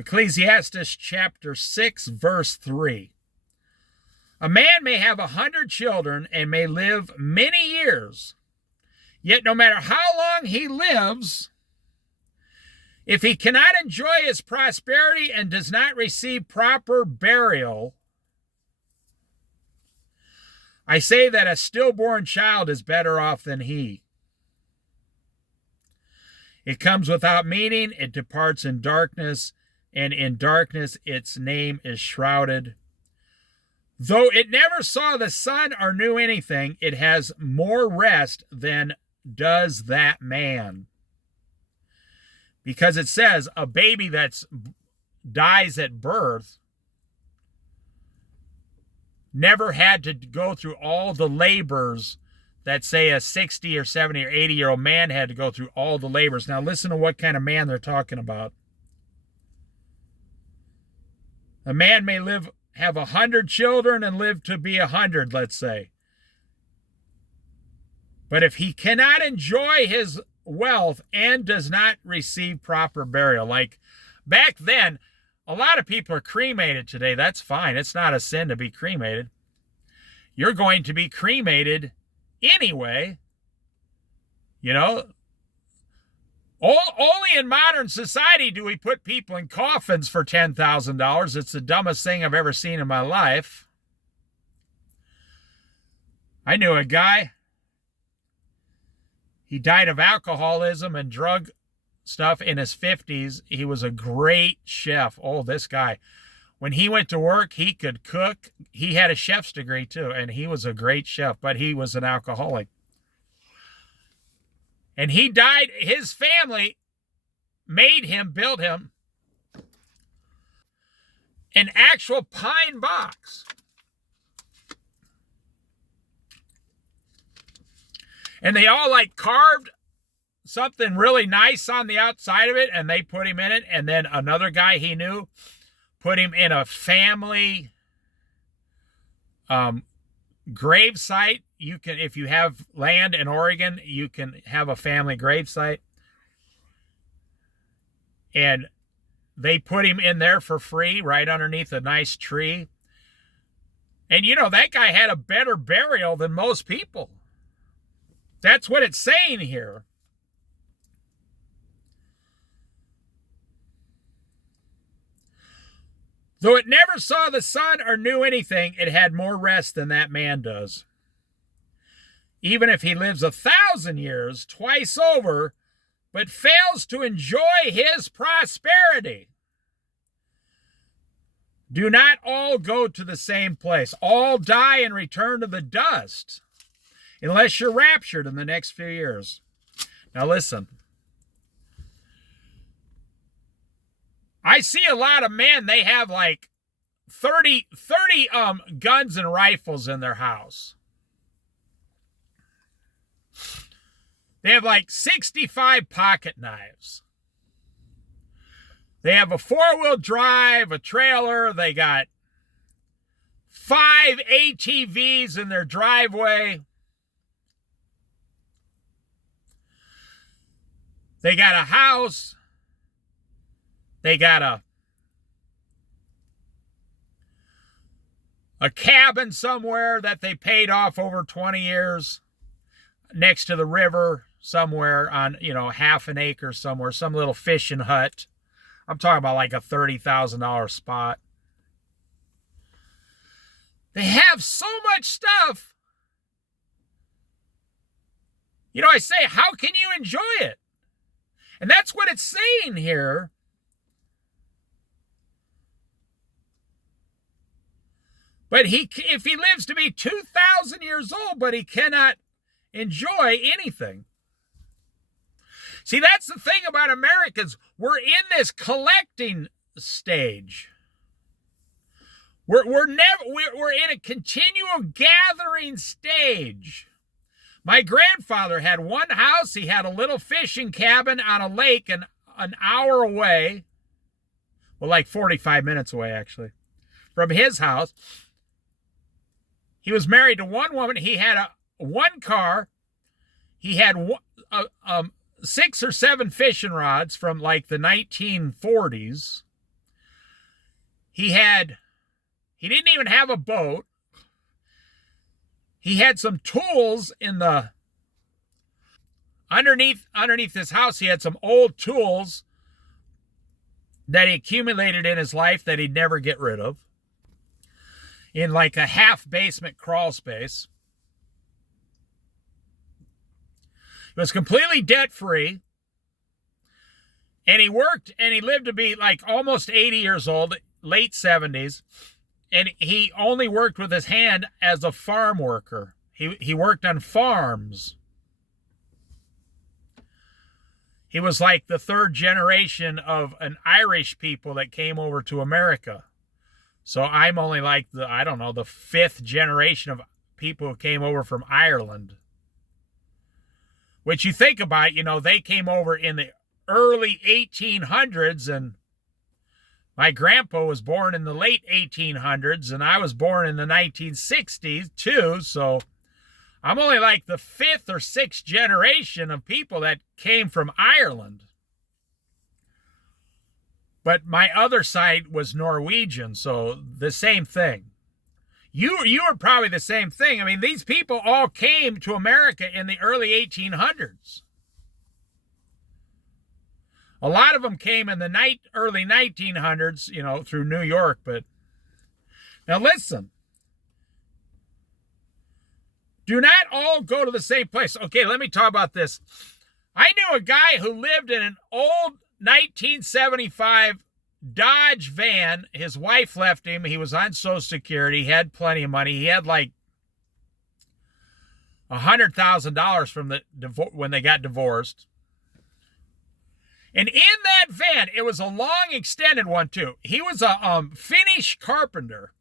Ecclesiastes chapter 6, verse 3. A man may have 100 children and may live many years, yet no matter how long he lives, if he cannot enjoy his prosperity and does not receive proper burial, I say that a stillborn child is better off than he. It comes without meaning, it departs in darkness, and in darkness its name is shrouded. Though it never saw the sun or knew anything, it has more rest than does that man. Because it says a baby that dies at birth never had to go through all the labors that, say, a 60 or 70 or 80-year-old man had to go through all the labors. Now listen to what kind of man they're talking about. A man may have 100 children and live to be 100, let's say. But if he cannot enjoy his wealth and does not receive proper burial, like back then, a lot of people are cremated today. That's fine. It's not a sin to be cremated. You're going to be cremated anyway. You know, only in modern society do we put people in coffins for $10,000. It's the dumbest thing I've ever seen in my life. I knew a guy. He died of alcoholism and drug stuff in his 50s. He was a great chef. Oh, this guy. When he went to work, he could cook. He had a chef's degree too, and he was a great chef, but he was an alcoholic. And he died. His family made him, built him an actual pine box. And they all like carved something really nice on the outside of it, and they put him in it. And then another guy he knew put him in a family grave site. You can, if you have land in Oregon, you can have a family grave site. And they put him in there for free, right underneath a nice tree. And you know, that guy had a better burial than most people. That's what it's saying here. Though it never saw the sun or knew anything, it had more rest than that man does. Even if he lives 1,000 years, twice over, but fails to enjoy his prosperity. Do not all go to the same place. All die and return to the dust, unless you're raptured in the next few years. Now listen. I see a lot of men, they have like 30 guns and rifles in their house. They have like 65 pocket knives. They have a 4-wheel drive, a trailer. They got 5 ATVs in their driveway. They got a house. They got a cabin somewhere that they paid off over 20 years next to the river somewhere on, you know, half an acre somewhere, some little fishing hut. I'm talking about like a $30,000 spot. They have so much stuff. You know, I say, how can you enjoy it? And that's what it's saying here. But if he lives to be 2,000 years old, but he cannot enjoy anything. See, that's the thing about Americans. We're in this collecting stage. We're in a continual gathering stage. My grandfather had one house. He had a little fishing cabin on a lake an hour away. Well, like 45 minutes away, actually, from his house. He was married to one woman. He had one car. He had 6 or 7 fishing rods from like the 1940s. He didn't even have a boat. He had some tools in the underneath his house. He had some old tools that he accumulated in his life that he'd never get rid of, in like a half basement crawl space. He was completely debt free. And he worked, and he lived to be like almost 80 years old, late 70s. And he only worked with his hand as a farm worker. He worked on farms. He was like the third generation of an Irish people that came over to America. So I'm only like the fifth generation of people who came over from Ireland. Which you think about, they came over in the early 1800s, and my grandpa was born in the late 1800s, and I was born in the 1960s too, so I'm only like the fifth or sixth generation of people that came from Ireland. But my other side was Norwegian, so the same thing. You were probably the same thing. I mean, these people all came to America in the early 1800s. A lot of them came in the early 1900s, through New York. But now listen, do not all go to the same place. Okay, let me talk about this. I knew a guy who lived in an old 1975 Dodge van. His wife left him. He was on Social Security. He had plenty of money. He had like $100,000 from when they got divorced. And in that van, it was a long extended one too. He was a Finnish carpenter.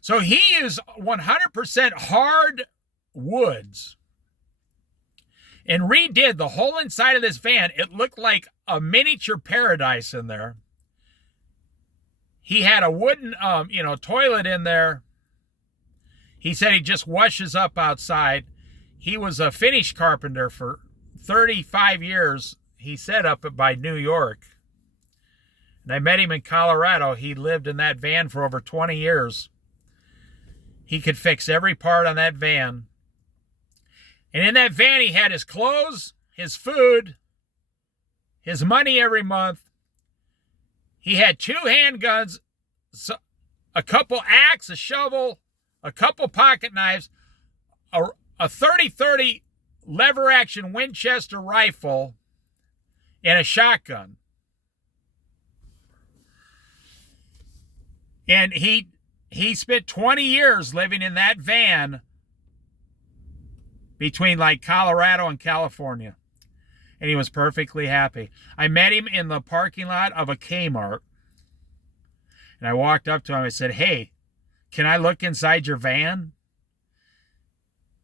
So he used 100% hard woods and redid the whole inside of this van. It looked like a miniature paradise in there. He had a wooden, toilet in there. He said he just washes up outside. He was a Finnish carpenter for 35 years. He set up by New York. And I met him in Colorado. He lived in that van for over 20 years. He could fix every part on that van. And in that van, he had his clothes, his food, his money every month. He had 2 handguns, a couple axes, a shovel, a couple pocket knives, a .30-30 lever action Winchester rifle, and a shotgun. And he spent 20 years living in that van between like Colorado and California. And he was perfectly happy. I met him in the parking lot of a Kmart. And I walked up to him. I said, "Hey, can I look inside your van?"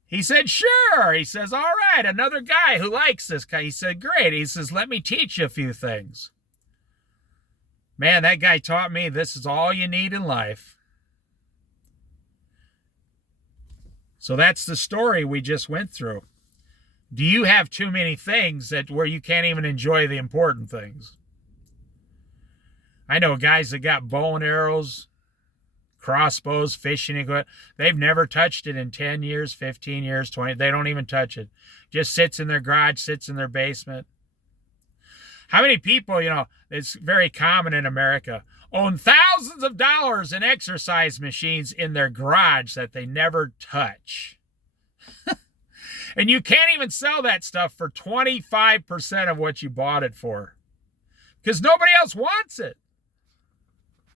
He said, "Sure." He says, "All right, another guy who likes this guy." He said, "Great." He says, "Let me teach you a few things." Man, that guy taught me this is all you need in life. So that's the story we just went through. Do you have too many things where you can't even enjoy the important things? I know guys that got bow and arrows, crossbows, fishing equipment. They've never touched it in 10 years, 15 years, 20. They don't even touch it. Just sits in their garage, sits in their basement. How many people, it's very common in America, own thousands of dollars in exercise machines in their garage that they never touch? And you can't even sell that stuff for 25% of what you bought it for, because nobody else wants it.